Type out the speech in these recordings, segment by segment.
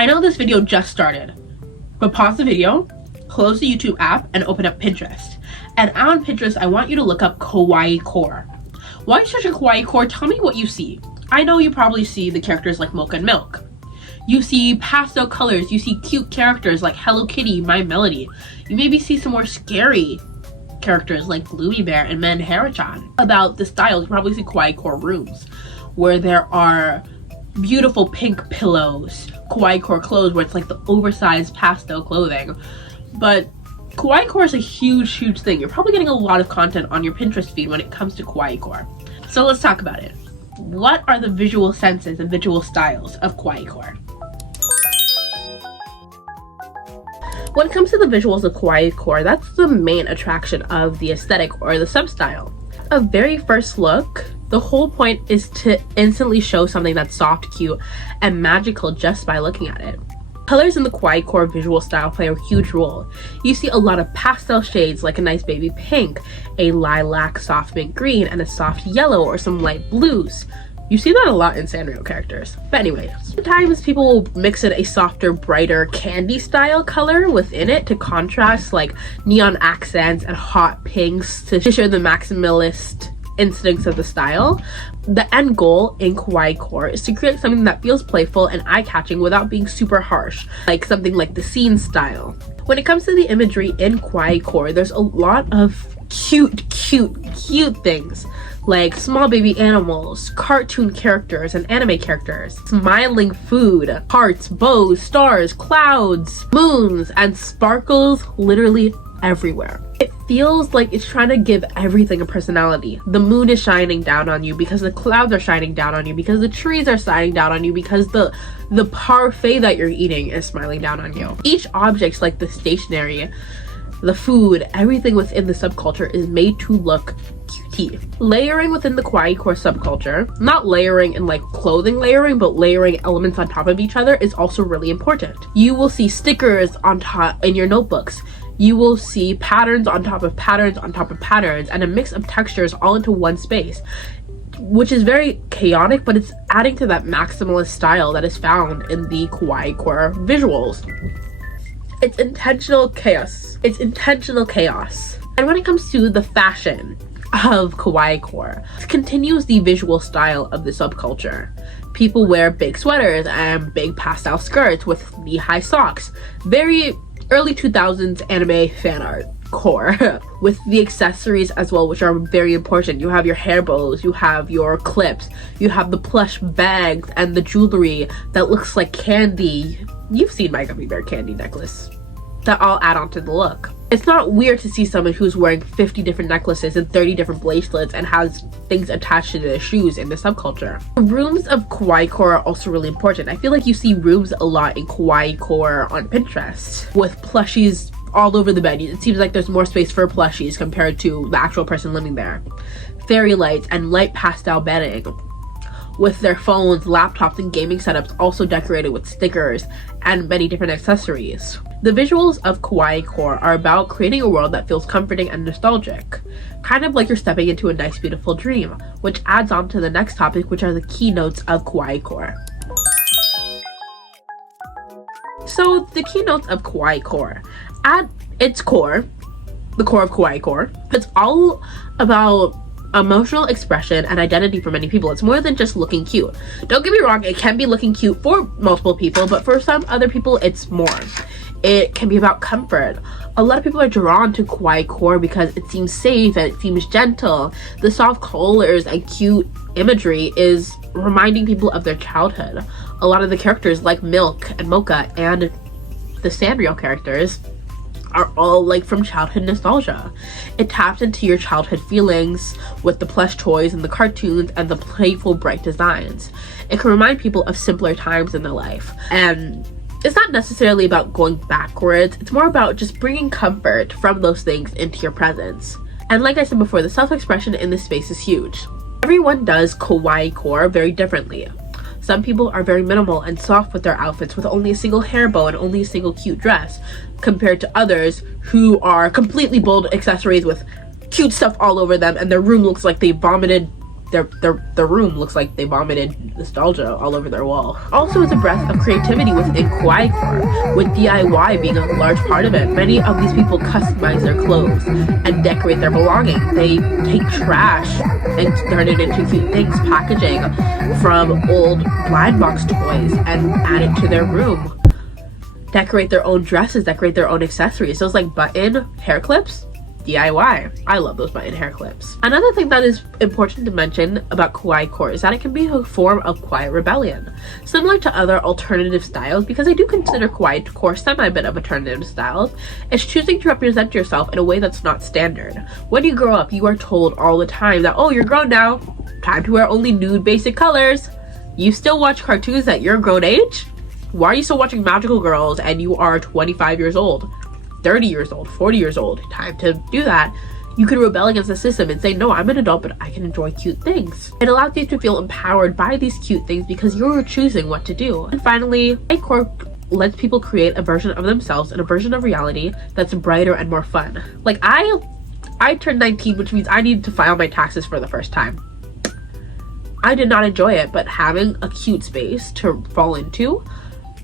I know this video just started, but pause the video, close the YouTube app, and open up Pinterest. And on Pinterest, I want you to look up Kawaii Core. While you search a Kawaii Core, tell me what you see. I know you probably see the characters like Mocha and Milk. You see pastel colors, you see cute characters like Hello Kitty, My Melody. You maybe see some more scary characters like Gloomy Bear and Manhara-chan. About the styles, you probably see Kawaii Core rooms, where there are beautiful pink pillows, Kawaii Core clothes where it's like the oversized pastel clothing. But Kawaii Core is a huge thing. You're probably getting a lot of content on your Pinterest feed when it comes to Kawaii Core. So let's talk about it. What are the visual senses and visual styles of Kawaii Core? When it comes to the visuals of Kawaii Core, that's the main attraction of the aesthetic or the substyle. A very first look, the whole point is to instantly show something that's soft, cute, and magical just by looking at it. Colors in the Kawaii Core visual style play a huge role. You see a lot of pastel shades like a nice baby pink, a lilac soft mint green, and a soft yellow or some light blues. You see that a lot in Sanrio characters. But anyway, sometimes people will mix in a softer, brighter candy style color within it to contrast like neon accents and hot pinks to show the maximalist instincts of the style. The end goal in Kawaii Core is to create something that feels playful and eye-catching without being super harsh, like something like the scene style. When it comes to the imagery in Kawaii Core, there's a lot of cute things like small baby animals, cartoon characters, and anime characters, smiling food, hearts, bows, stars, clouds, moons, and sparkles literally everywhere. It feels like it's trying to give everything a personality. The moon is shining down on you because the clouds are shining down on you, because the trees are shining down on you, because the parfait that you're eating is smiling down on you. Each object, like the stationery, the food, everything within the subculture is made to look cutie. Layering within the Kawaii Core subculture, not layering in like clothing layering, but layering elements on top of each other is also really important. You will see stickers on top in your notebooks. You will see patterns on top of patterns on top of patterns, and a mix of textures all into one space, which is very chaotic, but it's adding to that maximalist style that is found in the Kawaii Core visuals. It's intentional chaos. It's intentional chaos. And when it comes to the fashion of Kawaii Core, it continues the visual style of the subculture. People wear big sweaters and big pastel skirts with knee-high socks. Very early 2000s anime fan art core with the accessories as well, which are very important. You have your hair bows, you have your clips, you have the plush bags and the jewelry that looks like candy. You've seen my gummy bear candy necklace. That all add on to the look. It's not weird to see someone who's wearing 50 different necklaces and 30 different bracelets and has things attached to their shoes in the subculture. The rooms of Kawaii Core are also really important. I feel like you see rooms a lot in Kawaii Core on Pinterest with plushies all over the bed. It seems like there's more space for plushies compared to the actual person living there. Fairy lights and light pastel bedding, with their phones, laptops, and gaming setups also decorated with stickers and many different accessories. The visuals of Kawaii Core are about creating a world that feels comforting and nostalgic, kind of like you're stepping into a nice, beautiful dream, which adds on to the next topic, which are the keynotes of Kawaii Core. So the keynotes of Kawaii Core, at its core, the core of Kawaii Core, it's all about emotional expression and identity for many people. It's more than just looking cute. Don't get me wrong, it can be looking cute for multiple people, but for some other people it's more. It can be about comfort. A lot of people are drawn to Kawaii Core because it seems safe and it seems gentle. The soft colors and cute imagery is reminding people of their childhood. A lot of the characters like Milk and Mocha and the Sanrio characters are all like from childhood nostalgia. It taps into your childhood feelings with the plush toys and the cartoons and the playful bright designs. It can remind people of simpler times in their life, and it's not necessarily about going backwards. It's more about just bringing comfort from those things into your presence. And like I said before, the self-expression in this space is huge. Everyone does Kawaii Core very differently. Some people are very minimal and soft with their outfits, with only a single hair bow and only a single cute dress, compared to others who are completely bold accessories with cute stuff all over them, and their room looks like they vomited their room looks like they vomited nostalgia all over their wall. Also, it's a breath of creativity within Kawaii Core, with DIY being a large part of it. Many of these people customize their clothes and decorate their belongings. They take trash and turn it into cute things, packaging from old blind box toys and add it to their room. Decorate their own dresses, decorate their own accessories. Those like button hair clips, DIY. I love those button hair clips. Another thing that is important to mention about Kawaii Core is that it can be a form of quiet rebellion. Similar to other alternative styles, because I do consider Kawaii Core semi-bit of alternative styles, it's choosing to represent yourself in a way that's not standard. When you grow up, you are told all the time that, oh, you're grown now, time to wear only nude basic colors. You still watch cartoons at your grown age? Why are you still watching magical girls and you are 25 years old? 30 years old, 40 years old, time to do that. You can rebel against the system and say, no, I'm an adult, but I can enjoy cute things. It allows you to feel empowered by these cute things because you're choosing what to do. And finally, Kawaii Core lets people create a version of themselves and a version of reality that's brighter and more fun. Like I turned 19, which means I needed to file my taxes for the first time. I did not enjoy it, but having a cute space to fall into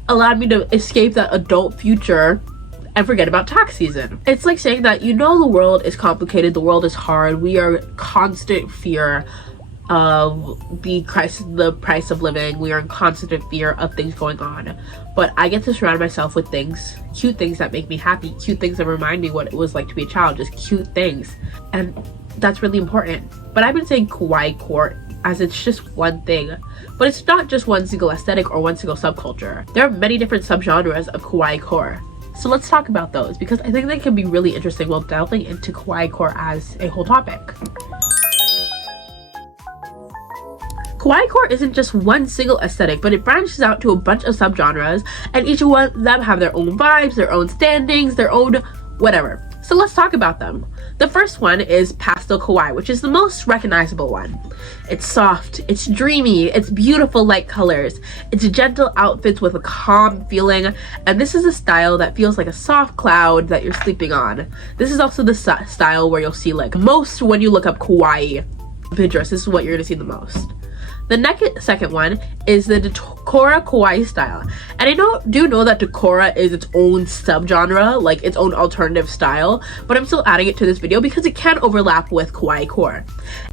allowed me to escape that adult future and forget about tax season. It's like saying that, you know, the world is complicated, the world is hard, we are in constant fear of the price of living, we are in constant fear of things going on, but I get to surround myself with things, cute things that make me happy, cute things that remind me what it was like to be a child, just cute things, and that's really important. But I've been saying Kawaii Core as it's just one thing, but it's not just one single aesthetic or one single subculture. There are many different subgenres of Kawaii Core. So let's talk about those, because I think they can be really interesting while delving into Kawaii Core as a whole topic. Kawaii Core isn't just one single aesthetic, but it branches out to a bunch of subgenres, and each one of them have their own vibes, their own standings, their own whatever. So let's talk about them. The first one is pastel kawaii, which is the most recognizable one. It's soft, it's dreamy, it's beautiful light colors, it's gentle outfits with a calm feeling, and this is a style that feels like a soft cloud that you're sleeping on. This is also the style where you'll see like most when you look up kawaii Pinterest. This is what you're gonna see the most. The second one is the Decora Kawaii style. And I do know that Decora is its own subgenre, like its own alternative style, but I'm still adding it to this video because it can overlap with Kawaii Core.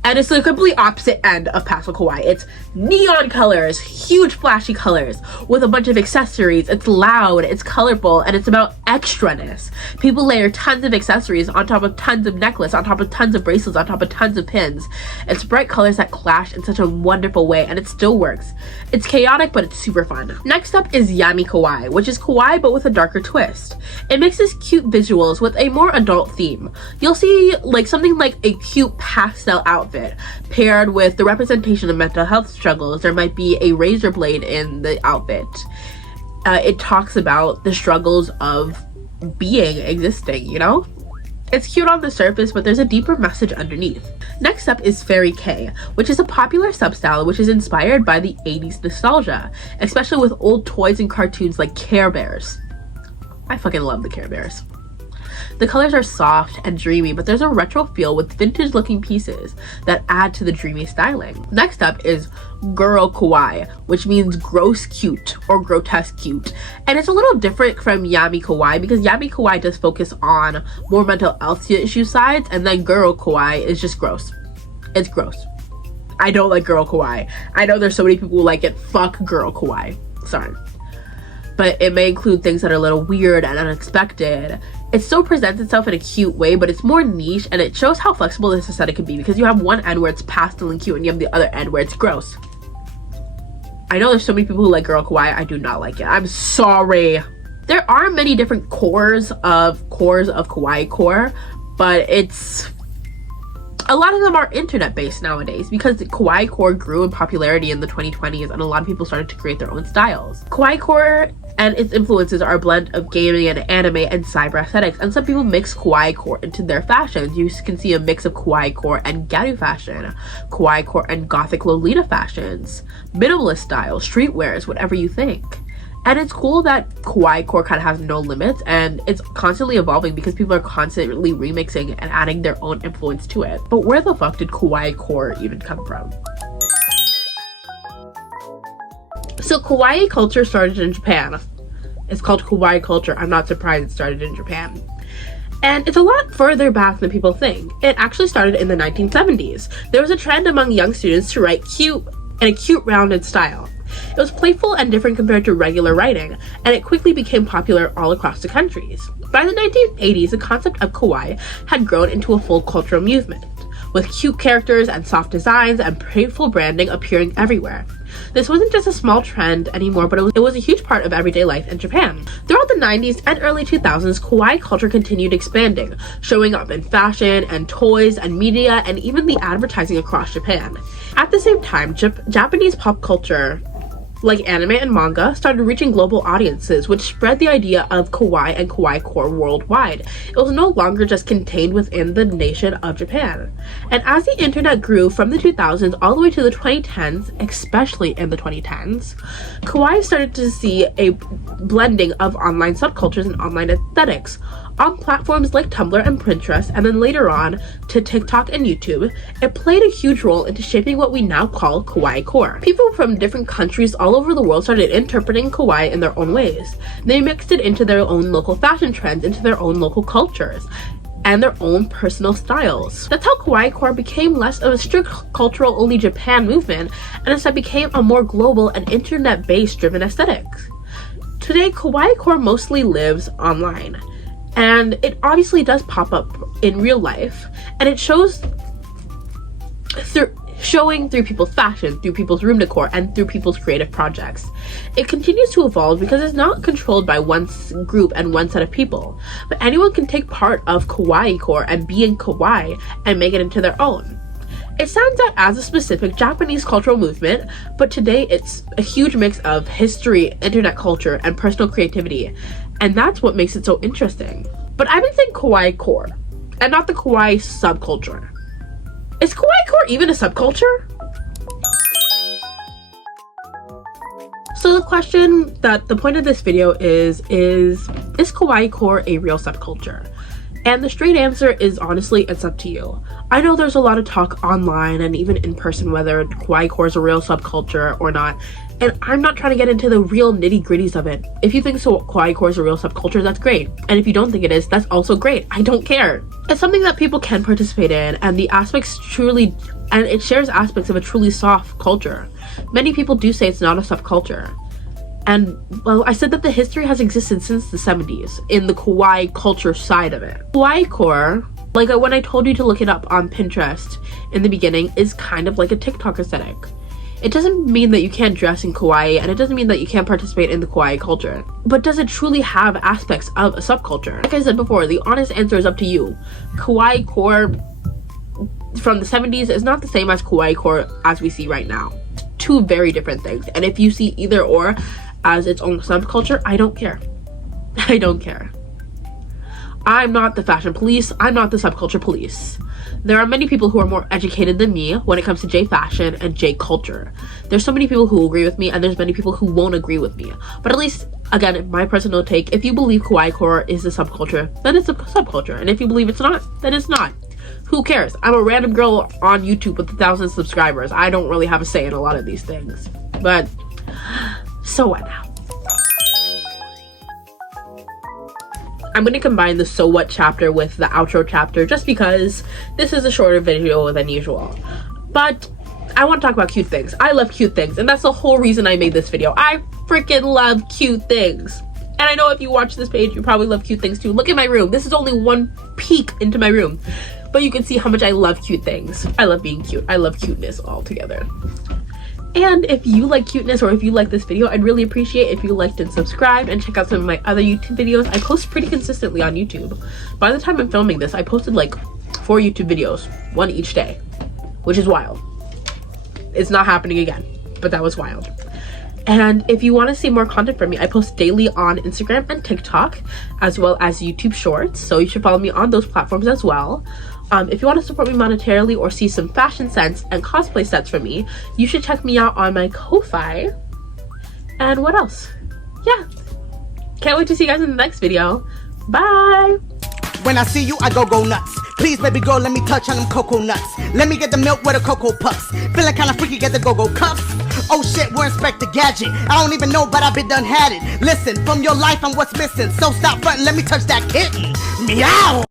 And it's the complete opposite end of pastel kawaii. It's neon colors, huge flashy colors, with a bunch of accessories. It's loud, it's colorful, and it's about extraness. People layer tons of accessories on top of tons of necklaces, on top of tons of bracelets, on top of tons of pins. It's bright colors that clash in such a wonderful way, and it still works. It's chaotic, but it's super fun. Next up is Yami Kawaii, which is kawaii but with a darker twist. It mixes cute visuals with a more adult theme. You'll see like something like a cute pastel outfit paired with the representation of mental health struggles. There might be a razor blade in the outfit. It talks about the struggles of existing, you know? It's cute on the surface, but there's a deeper message underneath. Next up is Fairy K, which is a popular substyle which is inspired by the 80s nostalgia, especially with old toys and cartoons like Care Bears. I fucking love the Care Bears. The colors are soft and dreamy, but there's a retro feel with vintage looking pieces that add to the dreamy styling. Next up is Girl Kawaii, which means gross cute or grotesque cute. And it's a little different from Yami Kawaii because Yami Kawaii does focus on more mental health issue sides, and then Girl Kawaii is just gross. It's gross. I don't like Girl Kawaii. I know there's so many people who like it. Fuck Girl Kawaii. Sorry. But it may include things that are a little weird and unexpected. It still presents itself in a cute way, but it's more niche, and it shows how flexible this aesthetic can be because you have one end where it's pastel and cute and you have the other end where it's gross. I know there's so many people who like Girl Kawaii. I do not like it. I'm sorry. There are many different cores of Kawaii Core, but a lot of them are internet based nowadays because Kawaii Core grew in popularity in the 2020s and a lot of people started to create their own styles. Kawaii Core and its influences are a blend of gaming and anime and cyber aesthetics, and some people mix Kawaii Core into their fashions. You can see a mix of Kawaii Core and Garu fashion, Kawaii Core and gothic Lolita fashions, minimalist style, streetwears, whatever you think. And it's cool that Kawaii Core kind of has no limits, and it's constantly evolving because people are constantly remixing and adding their own influence to it. But where the fuck did Kawaii Core even come from? So kawaii culture started in Japan. It's called kawaii culture. I'm not surprised it started in Japan. And it's a lot further back than people think. It actually started in the 1970s. There was a trend among young students to write cute in a cute rounded style. It was playful and different compared to regular writing, and it quickly became popular all across the countries. By the 1980s, the concept of kawaii had grown into a full cultural movement, with cute characters and soft designs and playful branding appearing everywhere. This wasn't just a small trend anymore, but it was a huge part of everyday life in Japan. Throughout the 90s and early 2000s, kawaii culture continued expanding, showing up in fashion and toys and media and even the advertising across Japan. At the same time, Japanese pop culture, like anime and manga, started reaching global audiences, which spread the idea of kawaii and kawaii core worldwide. It was no longer just contained within the nation of Japan. And as the internet grew from the 2000s all the way to the 2010s, especially in the 2010s, kawaii started to see a blending of online subcultures and online aesthetics. On platforms like Tumblr and Pinterest, and then later on to TikTok and YouTube, it played a huge role into shaping what we now call kawaii core. People from different countries all over the world started interpreting kawaii in their own ways. They mixed it into their own local fashion trends, into their own local cultures, and their own personal styles. That's how kawaii core became less of a strict cultural only Japan movement, and instead became a more global and internet-based driven aesthetic. Today, kawaii core mostly lives online. And it obviously does pop up in real life, and it showing through people's fashion, through people's room decor, and through people's creative projects. It continues to evolve because it's not controlled by one group and one set of people, but anyone can take part of kawaii core and be in kawaii and make it into their own. It stands out as a specific Japanese cultural movement, but today it's a huge mix of history, internet culture, and personal creativity, and that's what makes it so interesting. But I've been saying kawaii core, and not the kawaii subculture. Is kawaii core even a subculture? So the point of this video is kawaii core a real subculture? And the straight answer is honestly, it's up to you. I know there's a lot of talk online and even in person whether kawaii core is a real subculture or not, and I'm not trying to get into the real nitty-gritties of it. If you think so kawaii core is a real subculture, that's great. And if you don't think it is, that's also great. I don't care. It's something that people can participate in, and it shares aspects of a truly soft culture. Many people do say it's not a subculture. And, well, I said that the history has existed since the 70s in the kawaii culture side of it. Kawaii core, like when I told you to look it up on Pinterest in the beginning, is kind of like a TikTok aesthetic. It doesn't mean that you can't dress in kawaii, and it doesn't mean that you can't participate in the kawaii culture. But does it truly have aspects of a subculture? Like I said before, the honest answer is up to you. Kawaii core from the 70s is not the same as kawaii core as we see right now. Two very different things. And if you see either or as its own subculture, I don't care. I don't care. I'm not the fashion police. I'm not the subculture police. There are many people who are more educated than me when it comes to J fashion and J culture. There's so many people who agree with me, and there's many people who won't agree with me. But at least, again, my personal take, if you believe kawaii core is a subculture, then it's a subculture. And if you believe it's not, then it's not. Who cares? I'm a random girl on YouTube with 1,000 subscribers. I don't really have a say in a lot of these things. But so what now? I'm going to combine the so what chapter with the outro chapter just because this is a shorter video than usual. But I want to talk about cute things. I love cute things, and that's the whole reason I made this video. I freaking love cute things. And I know if you watch this page, you probably love cute things too. Look at my room. This is only one peek into my room, but you can see how much I love cute things. I love being cute. I love cuteness altogether. And if you like cuteness, or if you like this video, I'd really appreciate if you liked and subscribed and check out some of my other YouTube videos. I post pretty consistently on YouTube. By the time I'm filming this, I posted like 4 YouTube videos, 1 each day, which is wild. It's not happening again, but that was wild. And if you want to see more content from me, I post daily on Instagram and TikTok, as well as YouTube Shorts, so you should follow me on those platforms as well. If you want to support me monetarily or see some fashion sense and cosplay sets from me, you should check me out on my Ko-fi. And what else? yeah, can't wait to see you guys in the next video. Bye. When I see you, I go nuts. Please, baby girl, let me touch on them cocoa nuts. Let me get the milk with the cocoa puffs. Feeling kinda freaky, get the go-go cups. Oh shit, we're Inspector Gadget. I don't even know, but I been done had it. Listen, from your life, I'm what's missing. So stop frontin', let me touch that kitten. Meow!